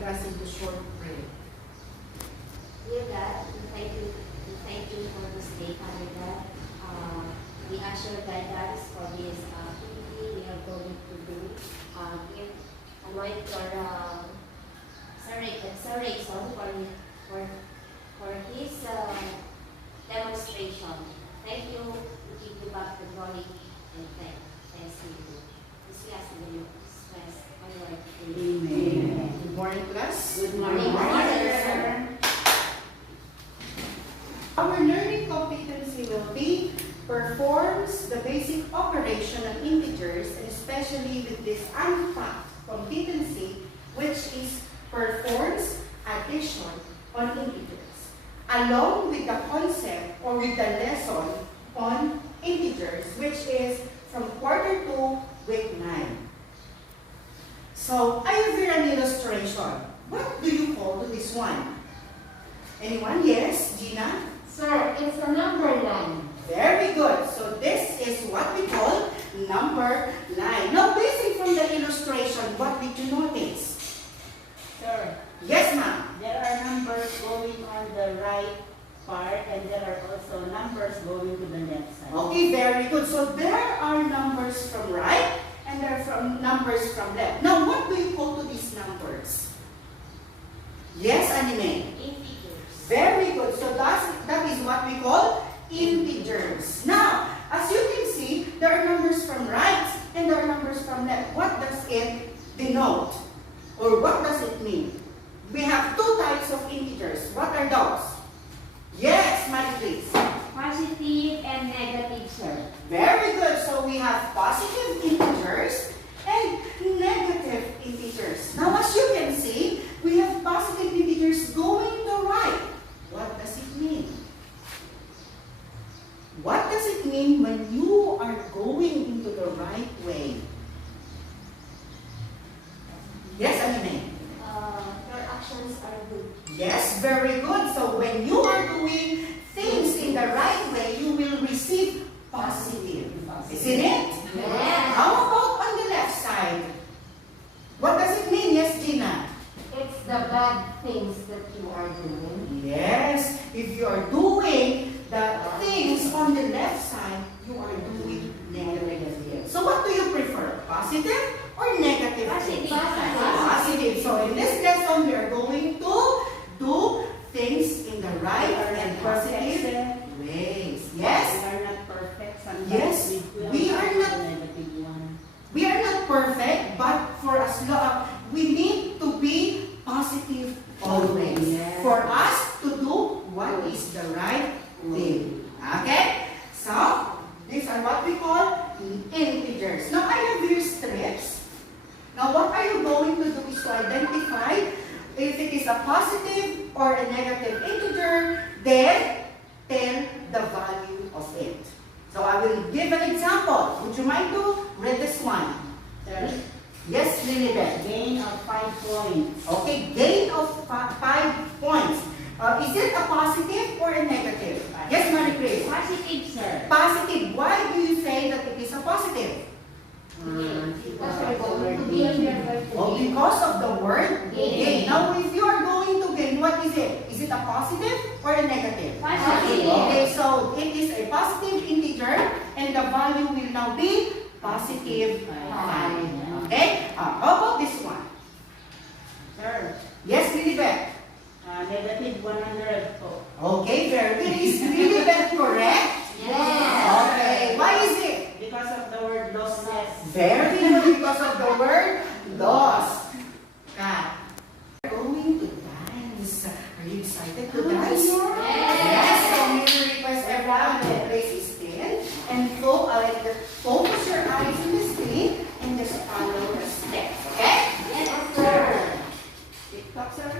lead us into short prayer. Dear God, we thank you for this day, Father God. We ask your guidance for this activity we are going to do. Give anoint your Sir Rayson for his demonstration. Thank you. We give you back the glory and thanks to you. This we ask in your stress, my Lord. Amen. Good morning, class. Good morning, sir. Our learning competency will be performs the basic operation of integers, and especially with this unpacked competency, which is performs addition on integers, along with the concept or with the lesson on integers, which is from quarter 2, week 9. So, I have here an illustration. What do you call to this one? Anyone? Yes, Gina? Sir, it's a number line. Very good. So this is what we call number line. Now, basing from the illustration, what did you notice? Sir, Yes, ma'am. there are numbers going on the right part and there are also numbers going to the left side. Okay, very good. So there are numbers from right and there are numbers from left. Now, what do you call to these numbers? Yes, Anime. Integers. Very good. So that is what we call integers. Now, as you can see, there are numbers from right and there are numbers from left. What does it denote? Or what does it mean? We have two types of integers. What are those? Yes, Mary, please. Positive and negative, sir. Very good. So we have positive integers and negative integers. Now, as you can see, we have positive integers going to the right. What does it mean? What does it mean when you are going into the right way? Yes, Anime? Your actions are good. Yes, very good. So when you are doing things in the right way, you will receive positive. Isn't it? Yes. How about on the left side? What does it mean? Yes, Gina? It's the bad things that you are doing. Yes. If you are doing the things on the left side, you are doing negative. So what do you prefer? Positive or negative? Positive. Positive. So in this lesson, we are going to do things in the right and positive ways. Yes? We are not perfect. Sometimes Yes, we are not. the negative one. We are not perfect, but for us, we need to be positive always. Yes. For us to do what is the right thing. Okay? So, these are what we call integers. Now, I have here strips. Now, what are you going to do is to identify if it is a positive or a negative integer, then tell the value of it. So, I will give an example. Would you mind to read this one? Sir, Yes, Lilibet. gain of 5 points. Okay, gain of 5 points. Is it a positive or a negative? Yes, Marie Grace. Positive, sir. Positive. Why do you say that it is a positive? Because we're going to gain your birthday. Oh, because of the word Gain. gain. Now, if you are going to gain, what is it? Is it a positive or a negative? Positive. Okay, so it is a positive integer and the value will now be positive 5. Okay? How about this one? Sir, Yes, Lilibet. negative 100 po. Okay, very good. Is Lilibet correct? Yes. Okay. Why is it? Because of the word lossless. Very good because of the word loss. Kat, we're going to dance. Are you excited to dance? Yes. So may we request everyone to place is still and focus your eyes on the screen and just follow the steps. Okay? Yes, sir. TikTok, sir.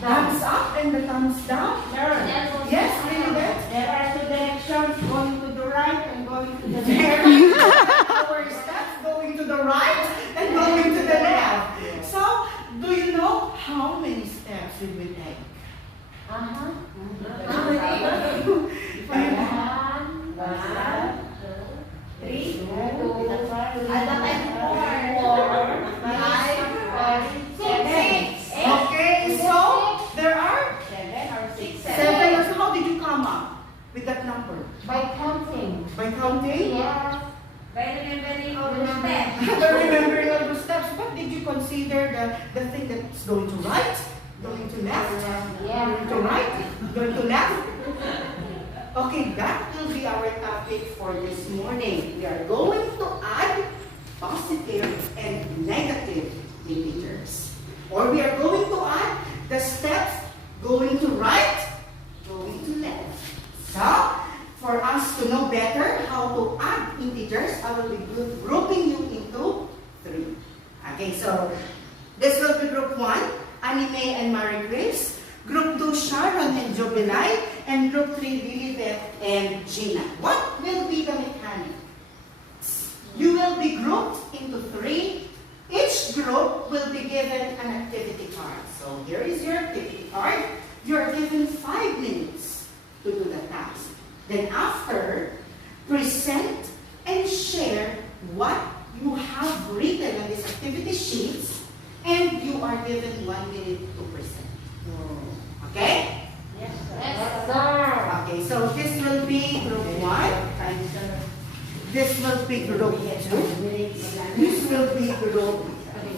Thumbs up and the thumbs down. Yes, really good. There are two directions, going to the right and going to the left. Very good. Our steps going to the right and going to the left. So, do you know how many steps we will take? Okay, so there are 7. So how did you come up with that number? By counting. By counting? Yeah. By remembering all the steps. By remembering all the steps, what did you consider the thing that's going to right, going to left, going to right, going to left? Okay, that will be our topic for this morning. We are going to add positive and negative integers. Or we are going to add the steps going to right, going to left. So, for us to know better how to add integers, I will be grouping you into 3. Okay, so this will be group 1, Anime and Marie Grace. Group 2, Sharon and Jobilay. And group 3, Lilibet and Gina. What will be the mechanics? You will be grouped into 3. Each group will be given an activity card. So here is your activity card. You are given 5 minutes to do the task. Then after, present and share what you have written on these activity sheets, and you are given 1 minute to present. Okay? Yes, sir. Okay, so this will be group 1. This will be group 2. This will be group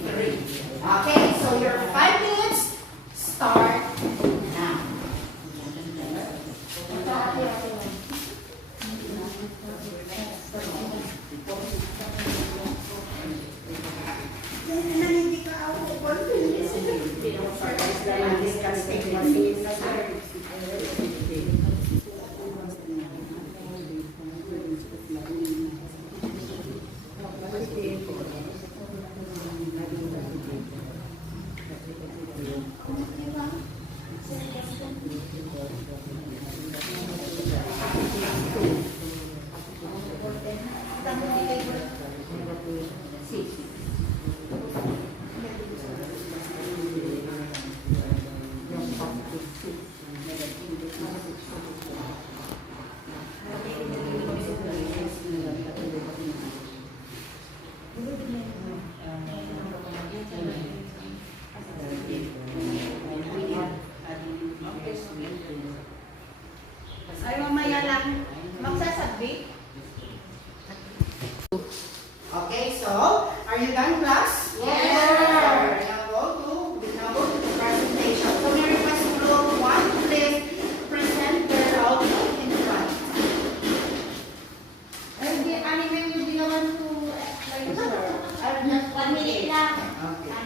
3. Okay, so your 5 minutes start now. Ay, mamaya lang magsasabit. Okay, so are you done, class? Yes. Now go to the presentation. So we request group 1, please present their outline in front. And the anime will be the one to explain, sir. 1 minute lang. Okay.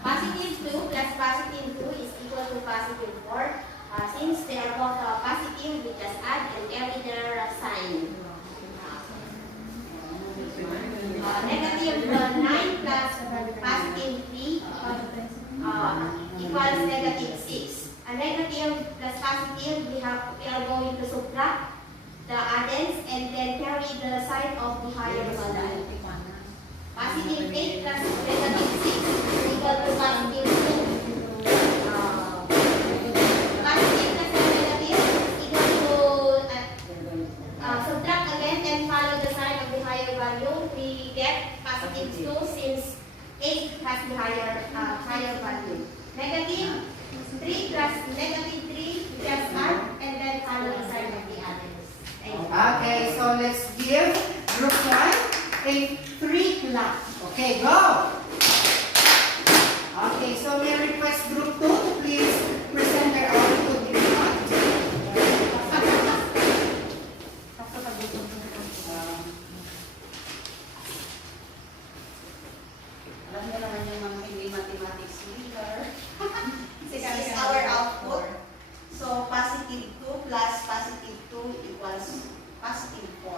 Positive 2 plus positive 2 is equal to positive 4. Since they are both positive, we just add and carry their sign. Negative 9 plus positive 3 equals negative 6. A negative plus positive, we are going to subtract the addends and then carry the sign of the higher value. Positive 8 plus negative 6 equal to positive 2. Positive plus negative equal to subtract again and follow the sign of the higher value. We get positive 2 since 8 has the higher value. Negative 3 plus negative 3, we just add and then follow the sign of the addends. Thank you. Okay, so let's give group 1 a 3 clap. Okay, go! Okay, so may I request group 2 to please present their output in front. Alam niyo naman yung mga hindi mathematics leader. This is our output. So, positive 2 plus positive 2 equals positive 4.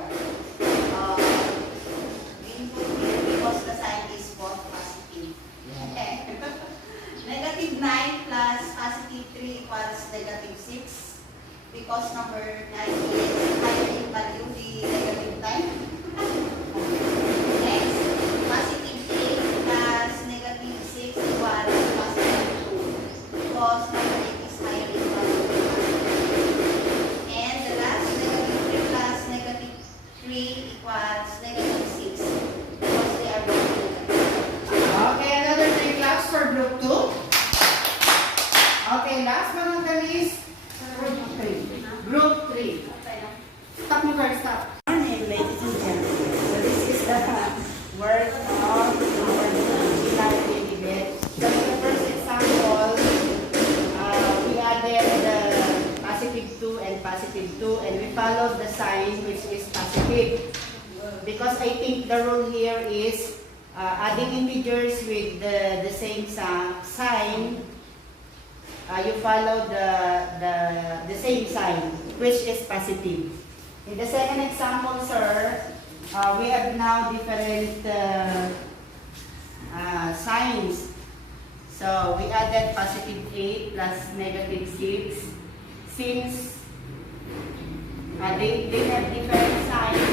We input here because the sign is both because number 9 is higher in value, the negative time. Next, positive 8 plus negative 6 equals positive 2 because number 8 is higher in value. And the last, negative 3 plus negative 3 equals negative 6 because they are both negative. Okay, another 3 claps for group 2. Okay, last but not the least, group 3. Group 3. Stop mo first, stop. Good morning, ladies and gentlemen. So this is the work of our debate. So in the first example, we added the positive 2 and positive 2 and we followed the sign which is positive. Because I think the rule here is adding integers with the same sign, you follow the same sign, which is positive. In the second example, sir, we have now different signs. So we added positive 8 plus negative 6. Since they have different signs,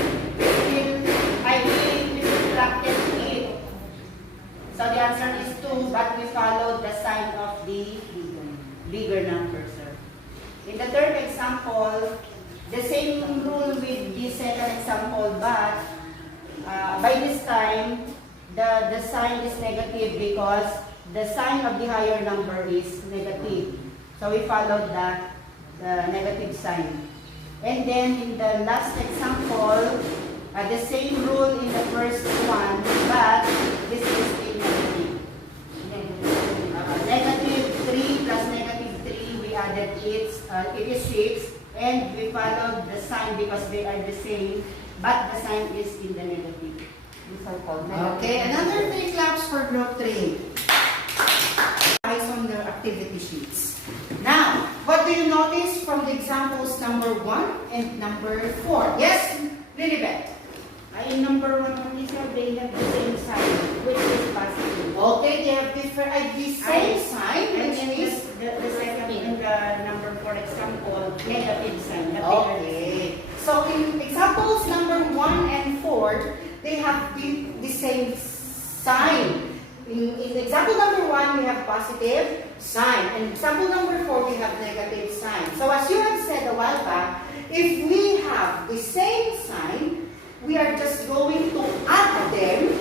we subtracted 8. So the answer is 2, but we followed the sign of the bigger number, sir. In the third example, the same rule with the second example, but by this time, the sign is negative because the sign of the higher number is negative. So we followed the negative sign. And then in the last example, the same rule in the first one, but this is still negative. Negative 3 plus negative 3, we added it is 6, and we followed the sign because they are the same, but the sign is in the negative. These are called negative. Okay, another 3 claps for group 3. Eyes on their activity sheets. Now, what do you notice from the examples number 1 and number 4? Yes, Lilibet. In number 1 only, sir, they have the same sign, which is positive. Okay, they have different, the same sign, And which then is the second in the number, for example, negative sign. But they are the same. okay. So in examples number 1 and 4, they have the same sign. In example number 1, we have positive sign. And example number 4, we have negative sign. So as you have said a while back, if we have the same sign, we are just going to add them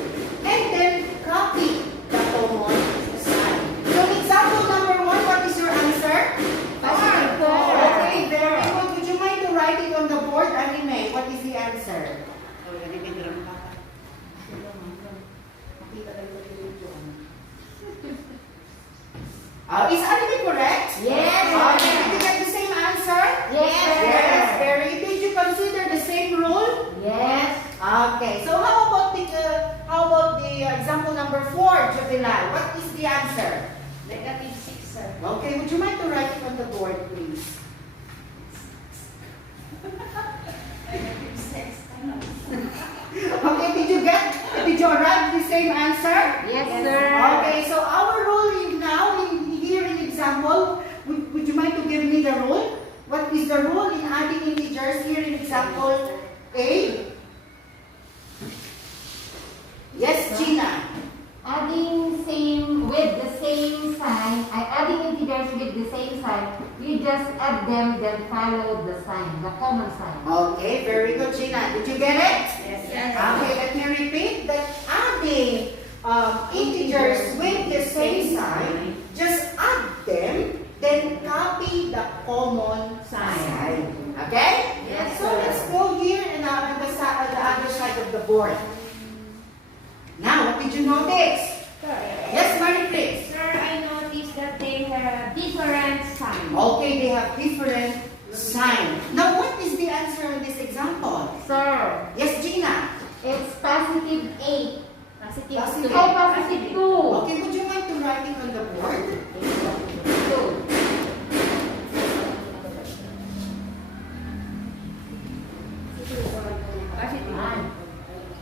and then copy the common sign. So example number 1, what is your answer? Positive 4. Okay, very good. Would you mind to write it on the board? Anime, what is the answer? Is Anime correct? Yes. Okay, did you get the same answer? Yes. Yes, very. Did you consider the same rule? Yes. Okay, so how about the example number 4, Jubilal? What is the answer? Negative 6, sir. Okay, would you mind to write it on the board, please? Negative 6. Okay, did you arrive at the same answer? Yes, sir. Okay, so our rule is now here in example, would you mind to give me the rule? What is the rule in adding integers here in example A? Yes, Gina. Adding with the same sign, adding integers with the same sign, you just add them, then follow the sign, the common sign. Okay, very good, Gina. Did you get it? Yes. Okay, let me repeat that adding integers with the same sign, just add them, then copy the common sign. Okay? Yes, So sir. let's go here and on the other side of the board. Now, what did you notice? Yes, Marie-Chris. Sir, I noticed that they have different signs. Okay, they have different sign. Now, what is the answer in this example? Sir, Yes, Gina. it's positive 8. Positive Positive. 2. Oh, positive 2. Okay, would you mind to write it on the board? 2.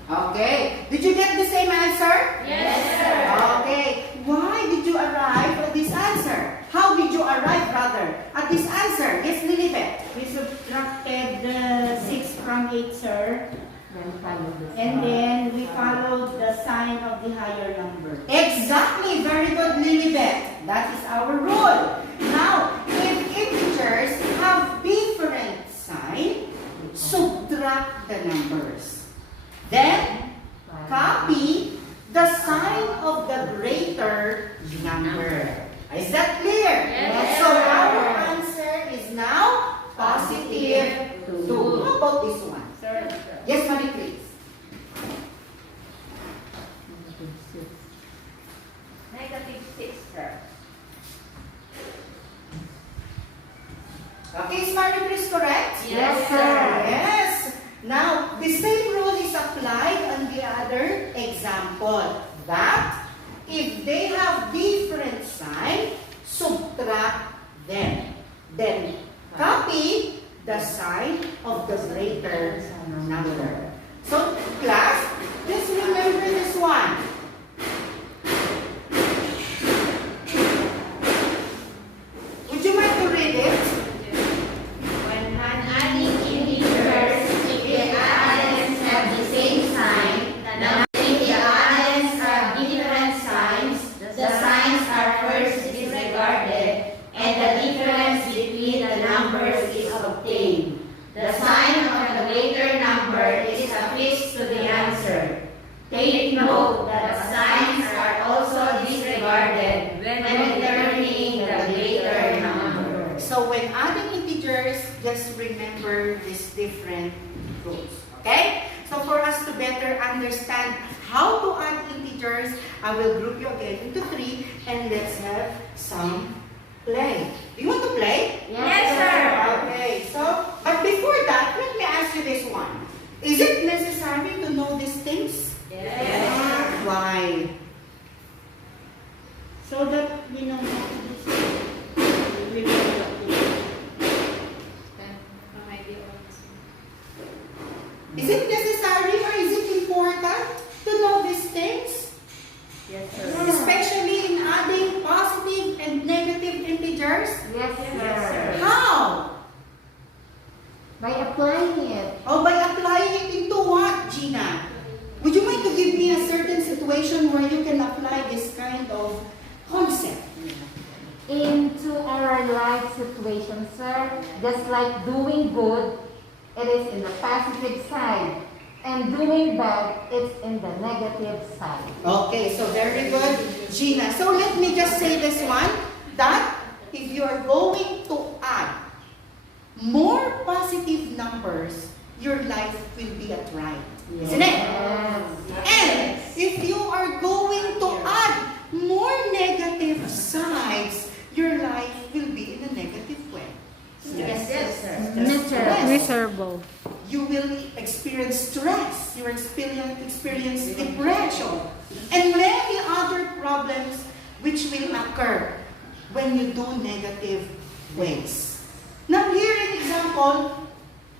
Okay. Did you get the same answer? Yes, sir. Okay. Why did you arrive at this answer? How did you arrive, rather, at this answer? Yes, Lilibet. We And then we followed the sign of the higher number. Exactly. Very good, Lilibet. That is our rule. Now, if integers have different sign, subtract the numbers. Then, copy the sign of the greater number. Is that clear? Yes. So our answer is now positive 2. How about this one? Sir, Yes, Marie, please. -6, sir. Okay, is Marie, please correct? Yes, sir. Yes. Now, the same rule is applied on the other example. That if they have different sign, subtract them. Then copy the sign of the greater number. So, class, just remember this one. Would you like to read it? When adding integers, if the addends have the same sign, then if the addends have different signs, the signs are first disregarded, and the difference between the numbers is obtained. The sign of the greater number is affixed to the answer. Take note that the signs are also disregarded when determining the greater number. So when adding integers, just remember these different rules. Okay? So for us to better understand how to add integers, I will group you again into 3 and let's have some play. Do you want to play? Yes, sir. Okay, so, but before that, let me ask you this one. Is it necessary to know these things? Yes. Why? so that we know how to do so. We will do it. Is it necessary or is it important to know these things? Yes, sir. Especially in adding positive and negative integers? Yes, Yes, sir. sir. How? By applying it. Oh, by applying it into what, Gina? Would you mind to give me a certain situation where you can apply this kind of concept? Into our life situation, sir. Just like doing good, it is in the positive side. And doing bad, it's in the negative side. Okay, so very good, Gina. So let me just say this one, that if you are going to add more positive numbers, your life will be at right. Isn't it? Yes. And if you are going to add more negative sides, your life will be in a negative way. Yes, yes, sir. Miserable. You will experience stress, you will experience depression, and many other problems which will occur when you do negative ways. Now here an example,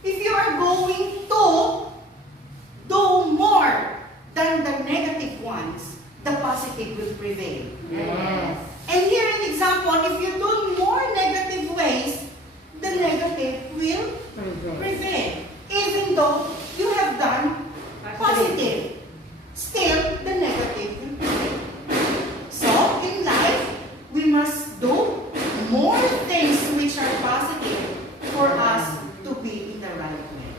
if you are going to do more than the negative ones, the positive will prevail. Yes. And here an example, if you do more negative ways, the negative will prevail. Even though you have done positive, still the negative will prevail. So in life, we must do more things which are positive for us to be in the right way.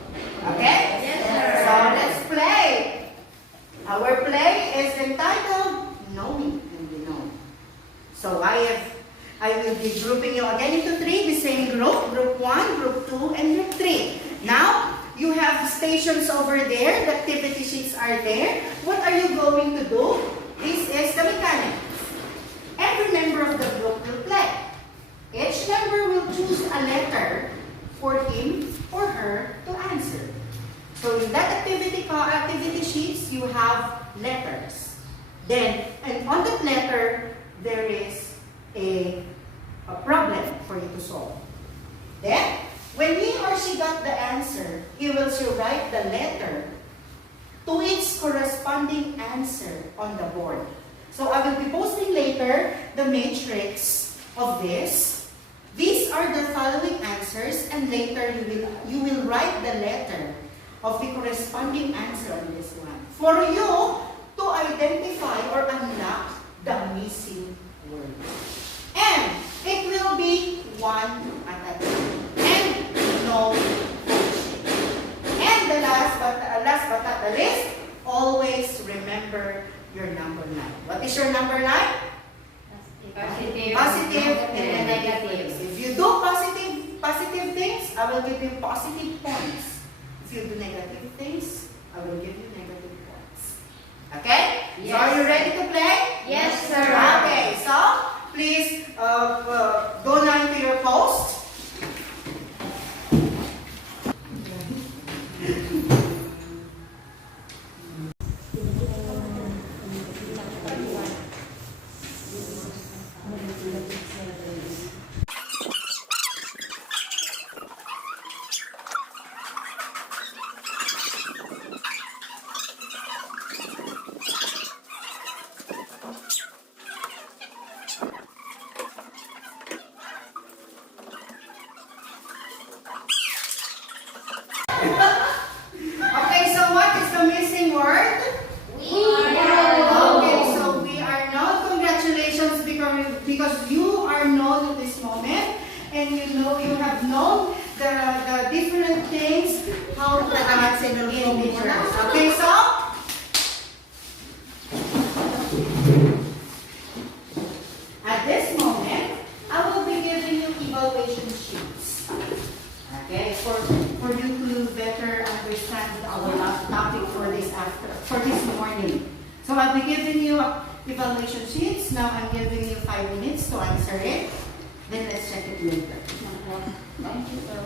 Okay? Yes, sir. So let's play. Our play is entitled Knowing and Be Known. So I will be grouping you again into 3, the same group. Group 1, Group 2, and Group 3. Now, you have stations over there. The activity sheets are there. What are you going to do? This is the mechanics. Every member of the group will play. Each member will choose a letter for him or her to answer. So in that activity sheets, you have letters. Then, and on that letter, there is a problem for you to solve. Then, when he or she got the answer, he will write the letter to its corresponding answer on the board. So I will be posting later the matrix of this. These are the following answers, and later you will write the letter of the corresponding answer on this one for you to identify or unlock the missing word. And it will be one at a time. And no bullshit. And the last but not the least, always remember your number 9. What is your number 9? Positive. Positive And negative. If you do positive things, I will give you positive points. If you do negative things, I will give you negative points. Okay? Yes. So are you ready to play? Yes, sir. Okay, so please go now to your post. Okay, so what is the missing word? Okay, so we are now, congratulations because you are known at this moment and you have known the different things how to pronounce in integers. Okay, so at this moment, I will be giving you evaluation sheets. Okay, for you to better understand our topic for this morning. So I'll be giving you evaluation sheets. Now I'm giving you 5 minutes to answer it. Then let's check it later. Thank you, sir.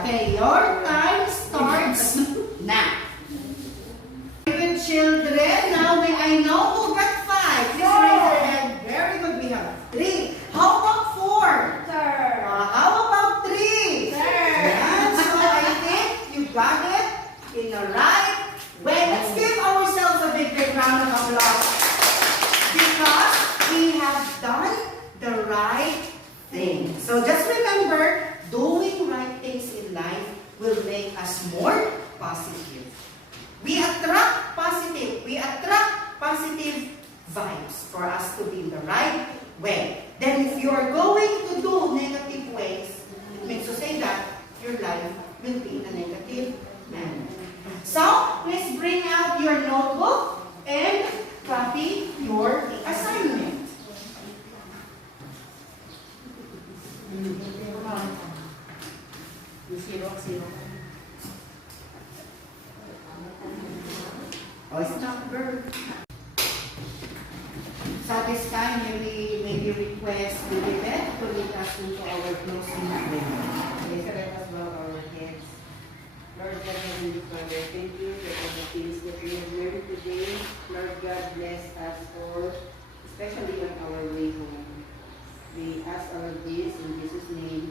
Okay, your time starts now. Good children, now may I know who got 5? Please raise your hand. Very good, we have 3. How about 4? Sir. How about 3? Sir. Yan. So I think you got it in the right way. Let's give ourselves a big round of applause. Because we have done the right thing. So just remember, doing right things in life will make us more positive. We attract positive vibes for us to be in the right way. Then if you are going to do negative ways, it means to say that your life will be in a negative manner. So, please bring out your notebook and copy your assignment. Zero. Oh, it's not bird. So at this time, maybe request Lily Beth to lead us into our closing prayer. Please let us bow our heads. Lord God, Heavenly Father, thank you for all the things that we have learned today. Lord God, bless us all, especially on our way home. We ask all of this in Jesus' name.